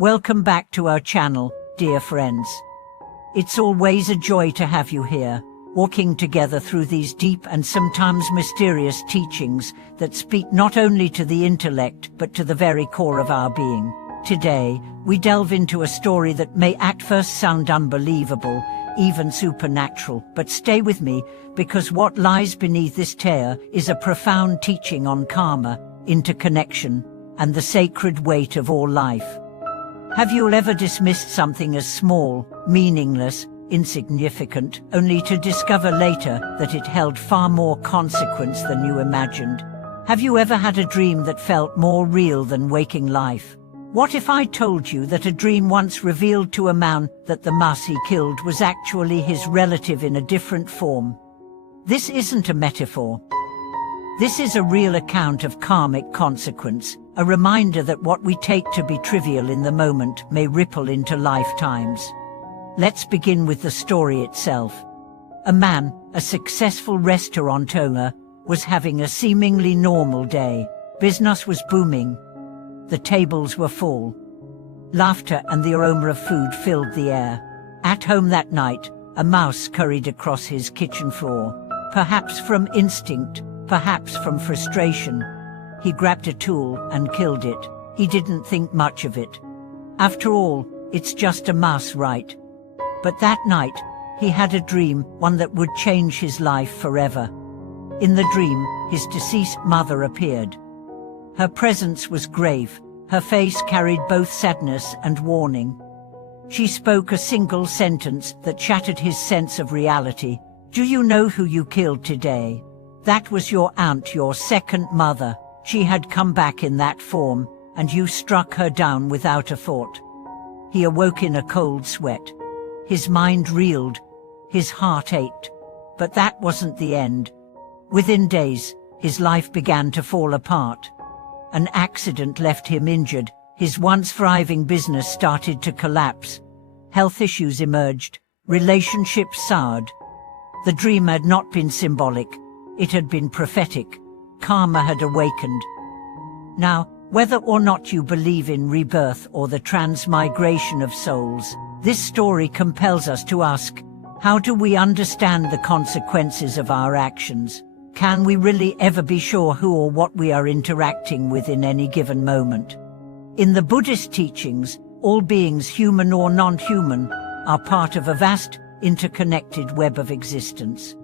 Welcome back to our channel, dear friends. It's always a joy to have you here, walking together through these deep and sometimes mysterious teachings that speak not only to the intellect but to the very core of our being. Today, we delve into a story that may at first sound unbelievable, even supernatural, but stay with me, because what lies beneath this tale is a profound teaching on karma, interconnection, and the sacred weight of all life. Have you ever dismissed something as small, meaningless, insignificant, only to discover later that it held far more consequence than you imagined? Have you ever had a dream that felt more real than waking life? What if I told you that a dream once revealed to a man that the mouse he killed was actually his relative in a different form? This isn't a metaphor. This is a real account of karmic consequence, a reminder that what we take to be trivial in the moment may ripple into lifetimes. Let's begin with the story itself. A man, a successful restaurant owner, was having a seemingly normal day. Business was booming. The tables were full. Laughter and the aroma of food filled the air. At home that night, a mouse scurried across his kitchen floor. Perhaps from instinct, perhaps from frustration. He grabbed a tool and killed it. He didn't think much of it. After all, it's just a mouse, right? But that night, he had a dream, one that would change his life forever. In the dream, his deceased mother appeared. Her presence was grave. Her face carried both sadness and warning. She spoke a single sentence that shattered his sense of reality. "Do you know who you killed today? That was your aunt, your second mother. She had come back in that form, and you struck her down without a thought." He awoke in a cold sweat. His mind reeled. His heart ached. But that wasn't the end. Within days, his life began to fall apart. An accident left him injured. His once thriving business started to collapse. Health issues emerged. Relationships soured. The dream had not been symbolic. It had been prophetic. Karma had awakened. Now, whether or not you believe in rebirth or the transmigration of souls, this story compels us to ask, how do we understand the consequences of our actions? Can we really ever be sure who or what we are interacting with in any given moment? In the Buddhist teachings, all beings, human or non-human, are part of a vast, interconnected web of existence.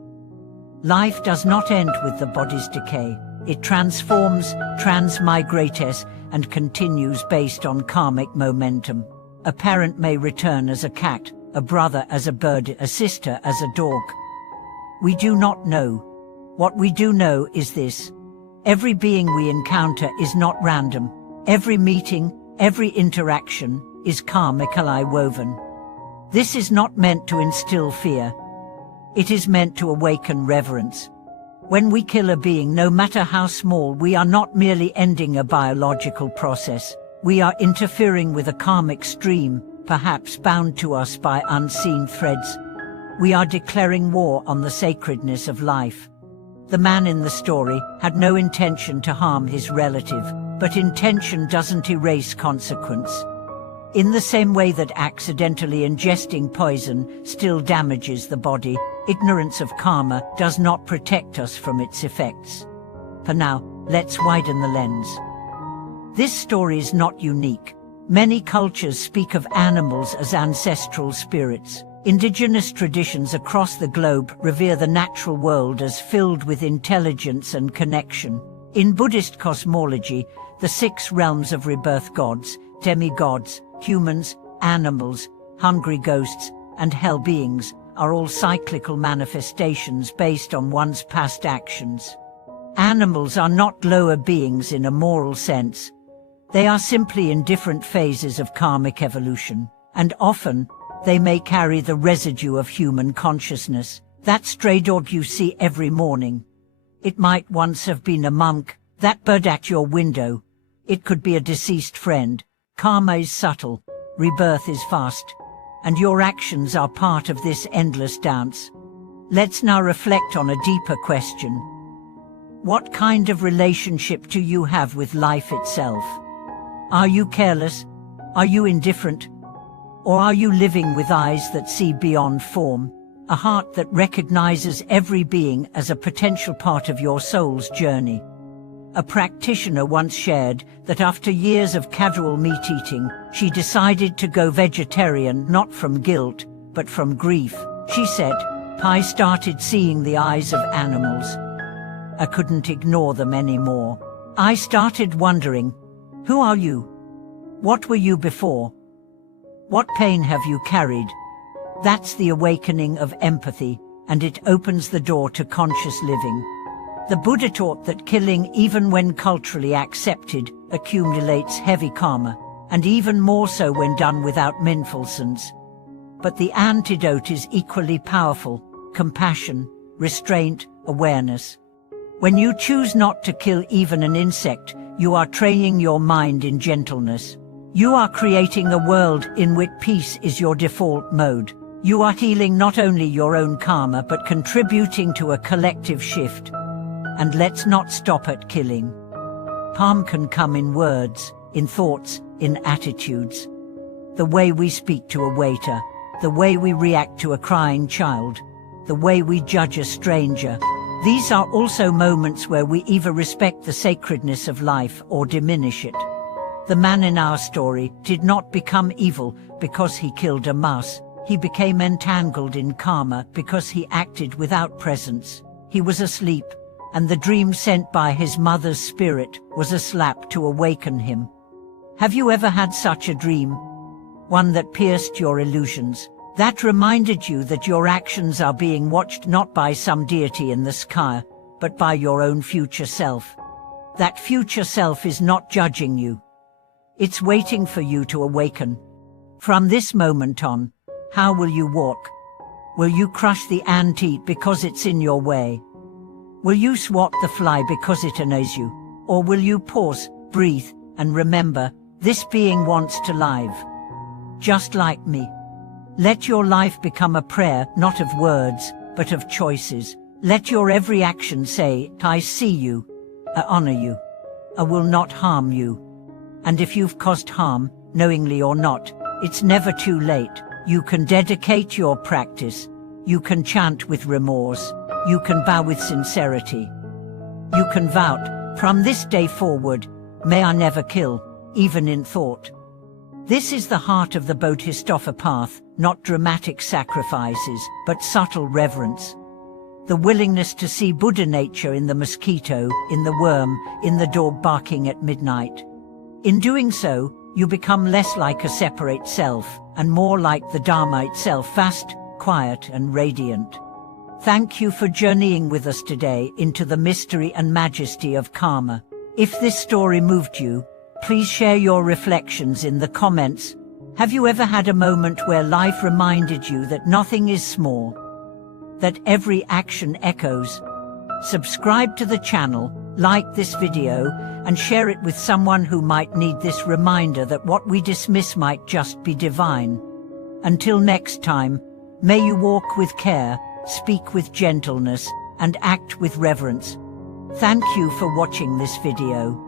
Life does not end with the body's decay. It transforms, transmigrates, and continues based on karmic momentum. A parent may return as a cat, a brother as a bird, a sister as a dog. We do not know. What we do know is this: every being we encounter is not random. Every meeting, every interaction is karmically woven. This is not meant to instill fear. It is meant to awaken reverence. When we kill a being, no matter how small, we are not merely ending a biological process. We are interfering with a karmic stream, perhaps bound to us by unseen threads. We are declaring war on the sacredness of life. The man in the story had no intention to harm his relative, but intention doesn't erase consequence. In the same way that accidentally ingesting poison still damages the body, ignorance of karma does not protect us from its effects. For now, let's widen the lens. This story is not unique. Many cultures speak of animals as ancestral spirits. Indigenous traditions across the globe revere the natural world as filled with intelligence and connection. In Buddhist cosmology, the 6 realms of rebirth, gods, demigods, humans, animals, hungry ghosts, and hell beings, are all cyclical manifestations based on one's past actions. Animals are not lower beings in a moral sense. They are simply in different phases of karmic evolution, and often, they may carry the residue of human consciousness. That stray dog you see every morning. It might once have been a monk. That bird at your window. It could be a deceased friend. Karma is subtle. Rebirth is fast. And your actions are part of this endless dance. Let's now reflect on a deeper question. What kind of relationship do you have with life itself? Are you careless? Are you indifferent? Or are you living with eyes that see beyond form? A heart that recognizes every being as a potential part of your soul's journey. A practitioner once shared that after years of casual meat eating, she decided to go vegetarian not from guilt, but from grief. She said, "I started seeing the eyes of animals. I couldn't ignore them anymore. I started wondering, who are you? What were you before? What pain have you carried?" That's the awakening of empathy, and it opens the door to conscious living. The Buddha taught that killing, even when culturally accepted, accumulates heavy karma, and even more so when done without mindfulness. But the antidote is equally powerful: compassion, restraint, awareness. When you choose not to kill even an insect, you are training your mind in gentleness. You are creating a world in which peace is your default mode. You are healing not only your own karma but contributing to a collective shift. And let's not stop at killing. Harm can come in words, in thoughts, in attitudes. The way we speak to a waiter, the way we react to a crying child, the way we judge a stranger. These are also moments where we either respect the sacredness of life or diminish it. The man in our story did not become evil because he killed a mouse. He became entangled in karma because he acted without presence. He was asleep, and the dream sent by his mother's spirit was a slap to awaken him. Have you ever had such a dream? One that pierced your illusions, that reminded you that your actions are being watched not by some deity in the sky, but by your own future self. That future self is not judging you. It's waiting for you to awaken. From this moment on, how will you walk? Will you crush the ant because it's in your way? Will you swat the fly because it annoys you? Or will you pause, breathe, and remember, this being wants to live? Just like me. Let your life become a prayer, not of words, but of choices. Let your every action say, "I see you, I honor you, I will not harm you." And if you've caused harm, knowingly or not, it's never too late. You can dedicate your practice. You can chant with remorse. You can bow with sincerity. You can vow, from this day forward, may I never kill, even in thought. This is the heart of the Bodhisattva path, not dramatic sacrifices, but subtle reverence. The willingness to see Buddha nature in the mosquito, in the worm, in the dog barking at midnight. In doing so, you become less like a separate self, and more like the Dharma itself, vast, quiet, and radiant. Thank you for journeying with us today into the mystery and majesty of karma. If this story moved you, please share your reflections in the comments. Have you ever had a moment where life reminded you that nothing is small, that every action echoes? Subscribe to the channel, like this video, and share it with someone who might need this reminder that what we dismiss might just be divine. Until next time, may you walk with care, speak with gentleness, and act with reverence. Thank you for watching this video.